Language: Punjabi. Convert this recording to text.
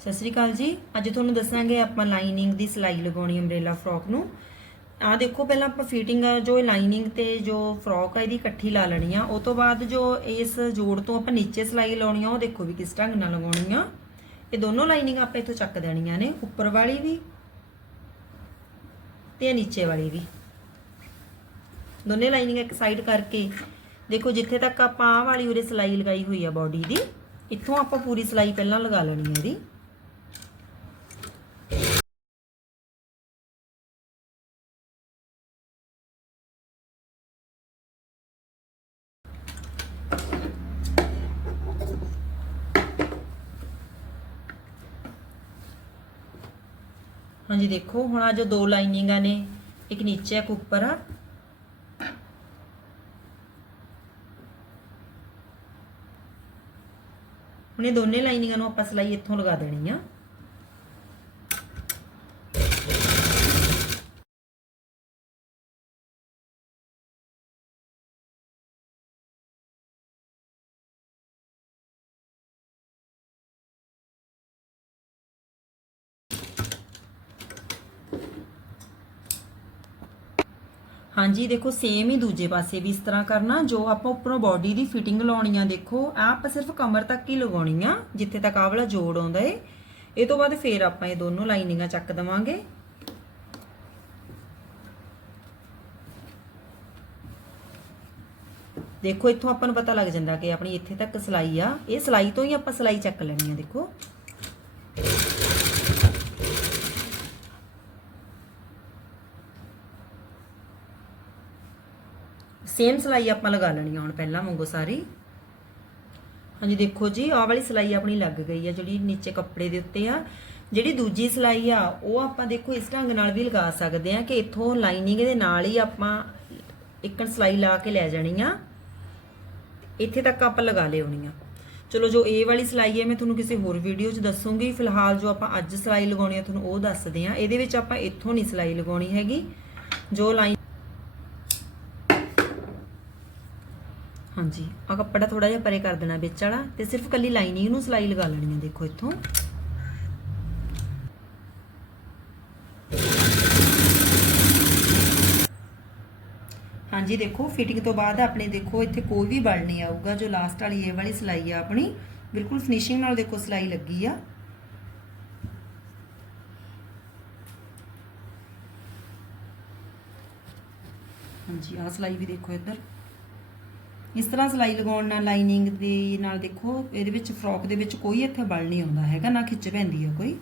ਸਤਿ ਸ੍ਰੀ ਅਕਾਲ ਜੀ। ਅੱਜ ਤੁਹਾਨੂੰ ਦੱਸਾਂਗੇ ਆਪਾਂ ਲਾਈਨਿੰਗ ਦੀ ਸਿਲਾਈ ਲਗਾਉਣੀ ਅੰਬ੍ਰੇਲਾ ਫਰੋਕ ਨੂੰ। ਆ ਦੇਖੋ, ਪਹਿਲਾਂ ਆਪਾਂ ਫਿਟਿੰਗ ਜੋ ਲਾਈਨਿੰਗ ਤੇ ਜੋ ਫਰੋਕ ਆ, ਇਹਦੀ ਇਕੱਠੀ ਲਾ ਲੈਣੀ ਆ। ਉਹ ਤੋਂ ਬਾਅਦ ਜੋ ਇਸ ਜੋੜ ਤੋਂ ਆਪਾਂ ਨੀਚੇ ਸਿਲਾਈ ਲਾਉਣੀ ਆ, ਉਹ ਦੇਖੋ ਵੀ ਕਿਸ ਢੰਗ ਨਾਲ ਲਗਾਉਣੀ ਆ। ਇਹ ਦੋਨੋਂ ਲਾਈਨਿੰਗ ਆਪਾਂ ਇੱਥੋਂ ਚੱਕ ਦੇਣੀਆਂ ਨੇ, ਉੱਪਰ ਵਾਲੀ ਵੀ ਤੇ ਨੀਚੇ ਵਾਲੀ ਵੀ। ਦੋਨੇ ਲਾਈਨਿੰਗ ਇੱਕ ਸਾਈਡ ਕਰਕੇ, ਦੇਖੋ ਜਿੱਥੇ ਤੱਕ ਆਪਾਂ ਆਹ ਵਾਲੀ ਉਰੇ ਸਿਲਾਈ ਲਗਾਈ ਹੋਈ ਆ ਬਾਡੀ ਦੀ, ਇੱਥੋਂ ਆਪਾਂ ਪੂਰੀ ਸਿਲਾਈ ਪਹਿਲਾਂ ਲਗਾ ਲੈਣੀ ਹੈ ਇਹਦੀ। ਹਾਂਜੀ, ਦੇਖੋ, ਹੁਣ ਆ ਜੋ ਦੋ ਲਾਈਨਿੰਗਾਂ ਨੇ, ਇੱਕ ਨੀਚੇ, ਇੱਕ ਉੱਪਰ। ਆ ਹੁਣ ਇਹ ਦੋਨੇ ਲਾਈਨਿੰਗਾਂ ਨੂੰ ਆਪਾਂ ਸਿਲਾਈ ਇੱਥੋਂ ਲਗਾ ਦੇਣੀ ਆ। ਹਾਂਜੀ, ਦੇਖੋ ਸੇਮ ਹੀ ਦੂਜੇ ਪਾਸੇ ਵੀ ਇਸ ਤਰ੍ਹਾਂ ਕਰਨਾ, ਜੋ ਆਪਾਂ ਉੱਪਰੋਂ ਬਾਡੀ ਦੀ ਫਿਟਿੰਗ ਲਾਉਣੀ ਆ, ਦੇਖੋ, ਆਹ ਸਿਰਫ ਕਮਰ ਤੱਕ ਹੀ ਲਗਾਉਣੀ ਆ, ਜਿੱਥੇ ਤੱਕ ਆਹ ਵਾਲਾ ਜੋੜ ਆਉਂਦਾ ਏ। ਇਹ ਤੋਂ ਬਾਅਦ ਫੇਰ ਆਪਾਂ ਇਹ ਦੋਨੋਂ ਲਾਈਨਿੰਗਾਂ ਚੱਕ ਦਵਾਂਗੇ। ਦੇਖੋ, ਇੱਥੋਂ ਆਪਾਂ ਨੂੰ ਪਤਾ ਲੱਗ ਜਾਂਦਾ ਕਿ ਆਪਣੀ ਇੱਥੇ ਤੱਕ ਸਿਲਾਈ ਆ। ਇਹ ਸਿਲਾਈ ਤੋਂ ਹੀ ਆਪਾਂ ਸਿਲਾਈ ਚੱਕ ਲੈਣੀ ਆ, ਦੇਖੋ। ਸੇਮ ਸਿਲਾਈ ਆਪਾਂ ਲਗਾ ਲੈਣੀ ਹੁਣ ਪਹਿਲਾਂ ਵਾਂਗੂ ਸਾਰੀ। ਹਾਂਜੀ, ਦੇਖੋ ਜੀ, ਆਹ ਵਾਲੀ ਸਿਲਾਈ ਆਪਣੀ ਲੱਗ ਗਈ ਆ ਜਿਹੜੀ ਨੀਚੇ ਕੱਪੜੇ ਦੇ ਉੱਤੇ ਆ। ਜਿਹੜੀ ਦੂਜੀ ਸਿਲਾਈ ਆ, ਉਹ ਆਪਾਂ ਦੇਖੋ ਇਸ ਢੰਗ ਨਾਲ ਵੀ ਲਗਾ ਸਕਦੇ ਆ ਕਿ ਇੱਥੋਂ ਲਾਈਨਿੰਗ ਦੇ ਨਾਲ ਹੀ ਆਪਾਂ ਇੱਕਣ ਸਿਲਾਈ ਲਾ ਕੇ ਲੈ ਜਾਣੀ ਆ। ਇੱਥੇ ਤੱਕ ਆਪਾਂ ਲਗਾ ਲਿਆਉਣੀ ਆ। ਚਲੋ, ਜੋ ਇਹ ਵਾਲੀ ਸਿਲਾਈ ਹੈ ਮੈਂ ਤੁਹਾਨੂੰ ਕਿਸੇ ਹੋਰ ਵੀਡੀਓ 'ਚ ਦੱਸੂਗੀ। ਫਿਲਹਾਲ ਜੋ ਆਪਾਂ ਅੱਜ ਸਿਲਾਈ ਲਗਾਉਣੀ ਆ, ਤੁਹਾਨੂੰ ਉਹ ਦੱਸਦੇ ਆ। ਇਹਦੇ ਵਿੱਚ ਆਪਾਂ ਇੱਥੋਂ ਨਹੀਂ ਸਿਲਾਈ ਲਗਾਉਣੀ ਹੈਗੀ। ਜੋ ਲਾਈਨ ਹਾਂਜੀ। ਆ ਕੱਪੜਾ ਥੋੜਾ ਜਿਹਾ ਪਰੇ ਕਰ ਦੇਣਾ ਵਿੱਚ ਵਾਲਾ ਤੇ ਸਿਰਫ ਕੱਲੀ ਲਾਈਨਿੰਗ ਨੂੰ ਸਿਲਾਈ ਲਗਾ ਲੈਣੀ ਹੈ ਦੇਖੋ ਇੱਥੋਂ। ਹਾਂਜੀ, ਦੇਖੋ ਫਿਟਿੰਗ ਤੋਂ ਬਾਅਦ ਆਪਣੇ ਦੇਖੋ, ਇੱਥੇ ਕੋਈ ਵੀ ਬਲ ਨਹੀਂ ਆਊਗਾ ਜੋ ਲਾਸਟ ਵਾਲੀ, ਇਹ ਵਾਲੀ ਸਿਲਾਈ ਆ ਆਪਣੀ। ਬਿਲਕੁਲ ਫਿਨਿਸ਼ਿੰਗ ਨਾਲ ਦੇਖੋ ਸਿਲਾਈ ਲੱਗੀ ਆ। ਹਾਂਜੀ, ਆਹ ਸਿਲਾਈ ਵੀ ਦੇਖੋ ਇੱਧਰ। ਇਸ ਤਰ੍ਹਾਂ ਸਿਲਾਈ ਲਗਾਉਣ ਨਾਲ ਲਾਈਨਿੰਗ ਦੇ ਨਾਲ ਦੇਖੋ, ਇਹਦੇ ਵਿੱਚ ਫਰੋਕ ਦੇ ਵਿੱਚ ਕੋਈ ਇੱਥੇ ਬਲ ਨਹੀਂ ਆਉਂਦਾ ਹੈਗਾ, ਨਾ ਖਿੱਚ ਪੈਂਦੀ ਹੈ ਕੋਈ।